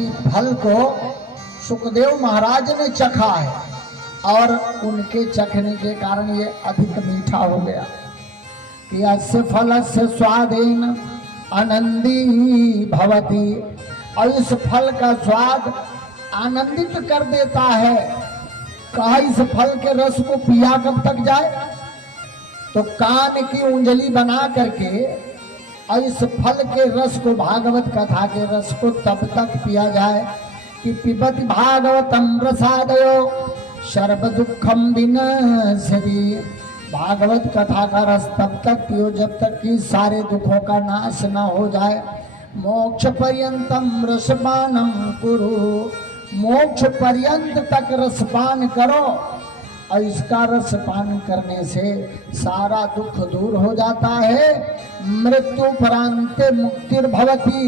रूपी फल को सुखदेव महाराज ने चखा है और उनके चखने के कारण ये अधिक मीठा हो गया कि अस्य फलस्य स्वादेन आनंदी भवति, और इस फल का स्वाद आनंदित कर देता है। कहा इस फल के रस को पिया कब तक जाए, तो कान की उंगली बना करके और इस फल के रस को, भागवत कथा के रस को तब तक पिया जाए कि पिबति भागवतम प्रसादयो सर्व दुखम विनाशति। भागवत कथा का रस तब तक पियो जब तक कि सारे दुखों का नाश न हो जाए। मोक्ष पर्यंतम रसपानम कुरु, मोक्ष पर्यंत तक रसपान करो, और इसका रसपान करने से सारा दुख दूर हो जाता है। मृत्यु परांते मुक्तिर्भवति,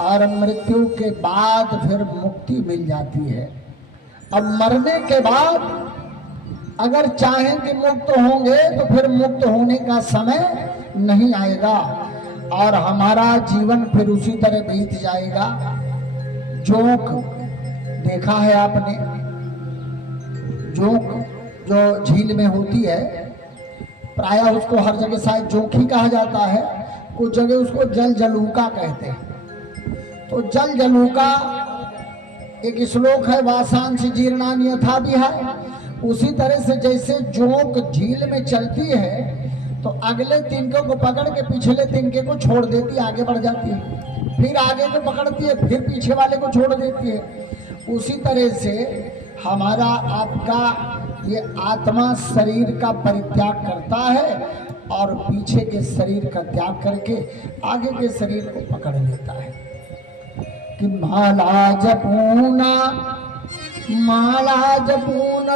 और मृत्यु के बाद फिर मुक्ति मिल जाती है। अब मरने के बाद अगर चाहें कि मुक्त होंगे तो फिर मुक्त होने का समय नहीं आएगा और हमारा जीवन फिर उसी तरह बीत जाएगा। जोंक देखा है आपने, जोंक जो झील में होती है, प्रायः उसको हर जगह शायद जोंक ही कहा जाता है, कुछ जगह उसको जल जलूका कहते हैं। तो जल जलूका एक श्लोक है, वासांश जीर्णानि यथा विहाय। उसी तरह से जैसे जोंक झील में चलती है तो अगले तिनके को पकड़ के पिछले तिनके को छोड़ देती, आगे बढ़ जाती है, फिर आगे को पकड़ती है, फिर पीछे वाले को छोड़ देती है। उसी तरह से हमारा आपका ये आत्मा शरीर का परित्याग करता है और पीछे के शरीर का त्याग करके आगे के शरीर को पकड़ लेता है। कि माला जपून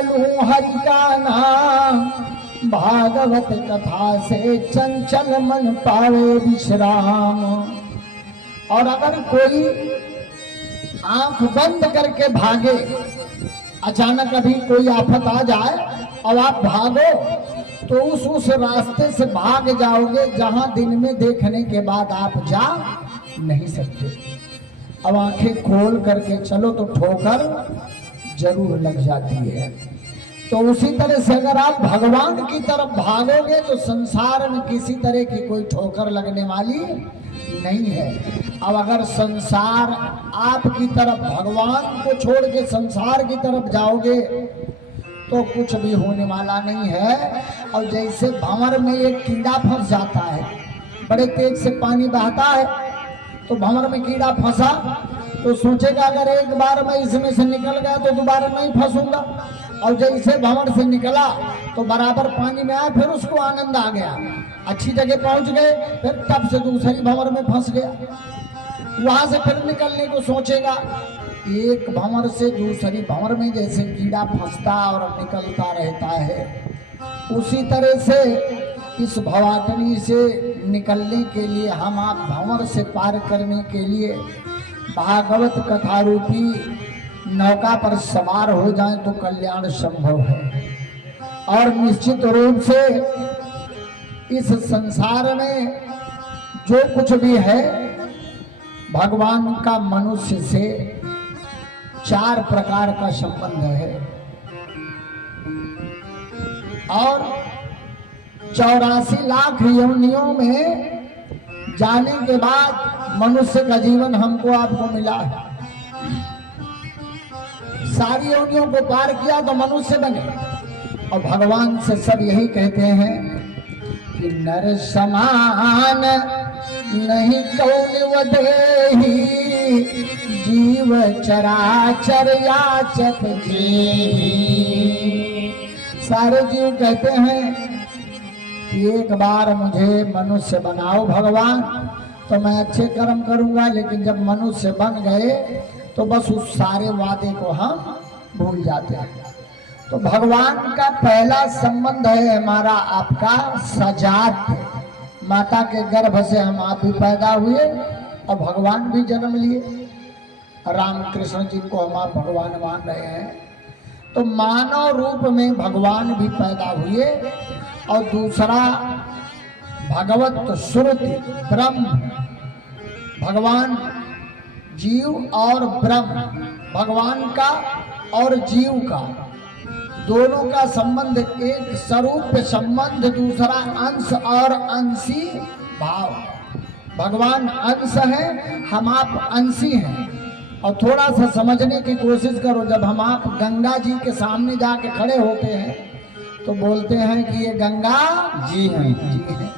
लूं हरि का नाम, भागवत कथा से चंचल मन पावे विश्राम। और अगर कोई आंख बंद करके भागे, अचानक अभी कोई आफत आ जाए और आप भागो, तो उस रास्ते से भाग जाओगे जहां दिन में देखने के बाद आप जा नहीं सकते। अब आंखें खोल करके चलो तो ठोकर जरूर लग जाती है। तो उसी तरह से अगर आप भगवान की तरफ भागोगे तो संसार में किसी तरह की कोई ठोकर लगने वाली नहीं है। अब अगर संसार आपकी तरफ, भगवान को छोड़ के संसार की तरफ जाओगे तो कुछ भी होने वाला नहीं है। और जैसे भंवर में एक कीड़ा फंस जाता है, बड़े तेज से पानी बहता है, तो भंवर में कीड़ा फंसा तो सोचेगा अगर एक बार मैं इसमें से निकल गया तो दोबारा नहीं फंसूंगा, और जैसे भंवर से निकला तो बराबर पानी में आया, फिर उसको आनंद आ गया, अच्छी जगह पहुंच गए, फिर तब से दूसरी भंवर में फंस गया, वहां से फिर निकलने को सोचेगा। एक भंवर से दूसरी भंवर में जैसे कीड़ा फंसता और निकलता रहता है, उसी तरह से इस भवाटनी से निकलने के लिए, हम आप भंवर से पार करने के लिए भागवत कथा रूपी नौका पर सवार हो जाएं तो कल्याण संभव है। और निश्चित रूप से इस संसार में जो कुछ भी है, भगवान का मनुष्य से 4 प्रकार का संबंध है। और 84 लाख योनियों में जाने के बाद मनुष्य का जीवन हमको आपको मिला है। सारी योनियों को पार किया तो मनुष्य बने, और भगवान से सब यही कहते हैं कि नर समान नहीं कौन वदेही, जीव चराचर याचत जेहि। सारे जीव कहते हैं कि एक बार मुझे मनुष्य बनाओ भगवान, तो मैं अच्छे कर्म करूंगा, लेकिन जब मनुष्य बन गए तो बस उस सारे वादे को हम भूल जाते हैं। तो भगवान का पहला संबंध है हमारा आपका सजात। माता के गर्भ से हम आप भी पैदा हुए और भगवान भी जन्म लिए। रामकृष्ण जी को हम आप भगवान मान रहे हैं, तो मानव रूप में भगवान भी पैदा हुए। और दूसरा भगवत श्रुति ब्रह्म, भगवान जीव और ब्रह्म, भगवान का और जीव का दोनों का संबंध एक स्वरूप संबंध, दूसरा अंश और अंशी भाव। भगवान अंश है, हम आप अंशी हैं। और थोड़ा सा समझने की कोशिश करो, जब हम आप गंगा जी के सामने जाके खड़े होते हैं तो बोलते हैं कि ये गंगा जी हैं, जी हैं।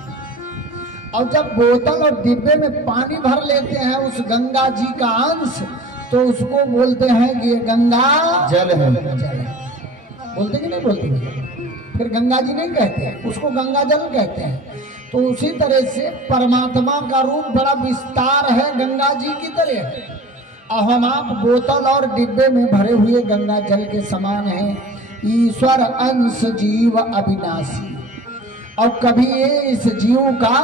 और जब बोतल और डिब्बे में पानी भर लेते हैं उस गंगा जी का अंश, तो उसको बोलते हैं कि ये गंगा जल है। जल है। बोलते कि नहीं बोलते? फिर गंगा जी नहीं कहते, उसको गंगा जल कहते हैं। तो उसी तरह से परमात्मा का रूप बड़ा विस्तार है, गंगा जी की तरह है। और हम आप बोतल और डिब्बे में भरे हुए गंगा जल के समान हैं। ईश्वर अंश जीव अविनाशी, और कभी ये इस जीव का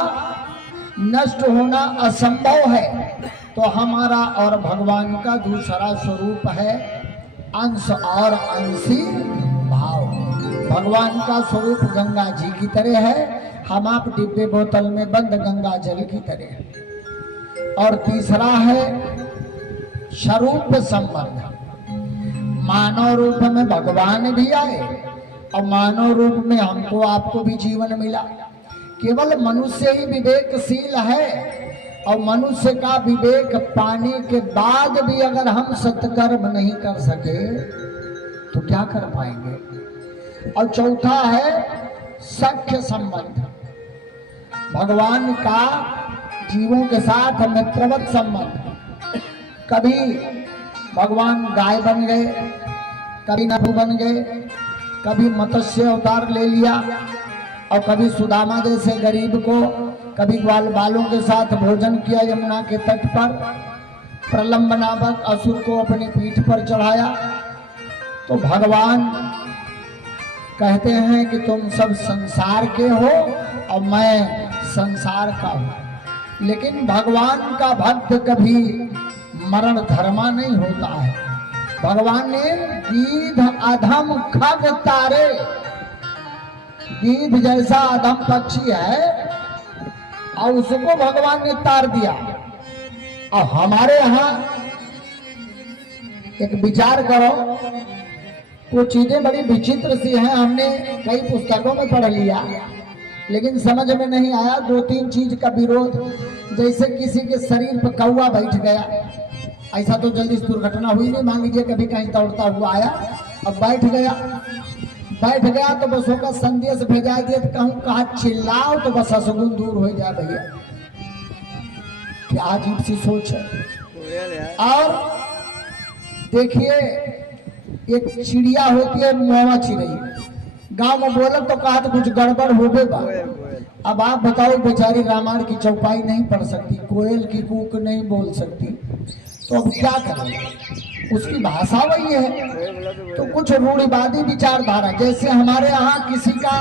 नष्ट होना असंभव है। तो हमारा और भगवान का दूसरा स्वरूप है अंश और अंशी भाव। भगवान का स्वरूप गंगा जी की तरह है, हम आप डिब्बे बोतल में बंद गंगा जल की तरह। और तीसरा है स्वरूप संबंध। मानव रूप में भगवान भी आए और मानव रूप में हमको आपको भी जीवन मिला। केवल मनुष्य ही विवेकशील है, और मनुष्य का विवेक पाने के बाद भी अगर हम सत्कर्म नहीं कर सके तो क्या कर पाएंगे। और चौथा है सख्य संबंध। भगवान का जीवों के साथ मित्रवत संबंध। कभी भगवान गाय बन गए, कभी नभु बन गए, कभी मत्स्य अवतार ले लिया, और कभी सुदामा जैसे गरीब को, कभी ग्वाल बालों के साथ भोजन किया यमुना के तट पर। प्रलंब नामक असुर को अपनी पीठ पर चढ़ाया। तो भगवान कहते हैं कि तुम सब संसार के हो और मैं संसार का हूं। लेकिन भगवान का भक्त कभी मरण धर्मा नहीं होता है। भगवान ने गीध अधम खग तारे, गीध जैसा अधम पक्षी है और उसको भगवान ने तार दिया। और हमारे यहाँ एक विचार करो, कुछ चीजें बड़ी विचित्र सी हैं, हमने कई पुस्तकों में पढ़ लिया लेकिन समझ में नहीं आया। दो तीन चीज का विरोध, जैसे किसी के शरीर पर कौवा बैठ गया, ऐसा तो जल्दी दुर्घटना हुई नहीं। मान लीजिए कभी कहीं दौड़ता हुआ आया, अब बैठ गया तो बस होकर संदेश भेजा दिया, तो कहूँ कहा चिल्लाओ तो बस असगुन दूर हो जाए। भैया क्या अजीब सी सोच है। और देखिए एक चिड़िया होती है मोवा चिड़ई, गांव में बोला तो कहा तो कुछ गड़बड़ हो गए। अब आप बताओ, बेचारी रामायण की चौपाई नहीं पढ़ सकती, कोयल की कूक नहीं बोल सकती, तो अब क्या करें, उसकी भाषा वही है। तो कुछ रूढ़िवादी विचारधारा, जैसे हमारे यहाँ किसी का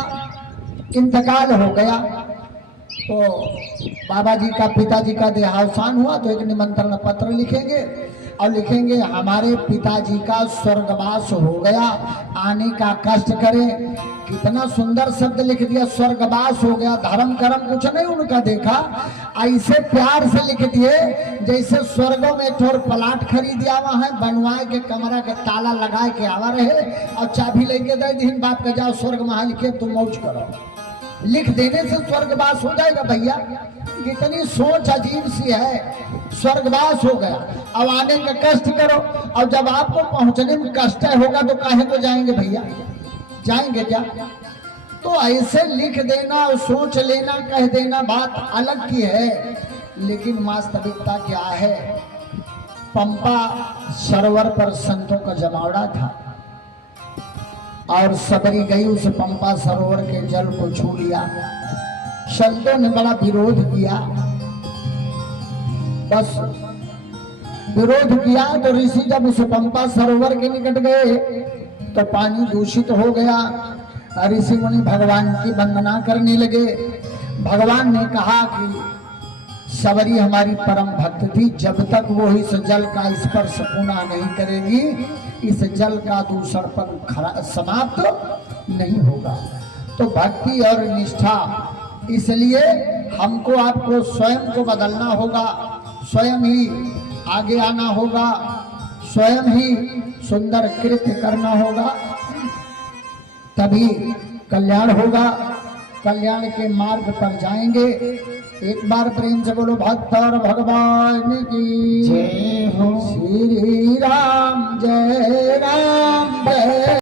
इंतकाल हो गया तो बाबा जी का, पिताजी का देहावसान हुआ तो एक निमंत्रण पत्र लिखेंगे और लिखेंगे हमारे पिताजी का स्वर्गवास हो गया, आने का कष्ट करें। कितना सुंदर शब्द लिख दिया, स्वर्गवास हो गया। धर्म कर्म कुछ नहीं उनका देखा, ऐसे प्यार से लिख दिए जैसे स्वर्गों में थोड़ा प्लाट खरीद आवा है, बनवाए के कमरा के ताला लगाए के आवा रहे और चाबी लेके दे दिन बाप का जाओ स्वर्ग महल के तुम मौज करो। लिख देने से स्वर्गवास हो जाएगा भैया? कितनी सोच अजीब सी है। स्वर्गवास हो गया, अब आने का कष्ट करो, और जब आपको पहुंचने में कष्ट होगा तो काहे को जाएंगे भैया? जाएंगे क्या? तो ऐसे लिख देना और सोच लेना, कह देना बात अलग की है, लेकिन वास्तविकता क्या है? पंपा सरोवर पर संतों का जमावड़ा था और सबरी गई उस पंपा सरोवर के जल को छू लिया। संतों ने बड़ा विरोध किया, बस विरोध किया तो ऋषि जब उस पंपा सरोवर के निकट गए तो पानी दूषित हो गया। ऋषि मुनि भगवान की वंदना करने लगे। भगवान ने कहा कि सबरी हमारी परम भक्त थी, जब तक वो इस जल का स्पर्श पुनः नहीं करेगी इस जल का दूषणपन समाप्त नहीं होगा। तो भक्ति और निष्ठा, इसलिए हमको आपको स्वयं को बदलना होगा, स्वयं ही आगे आना होगा, स्वयं ही सुंदर कृत्य करना होगा, तभी कल्याण होगा। कल्याण के मार्ग पर जाएंगे। एक बार प्रेम से बोलो भक्त और भगवान की जय हो। श्री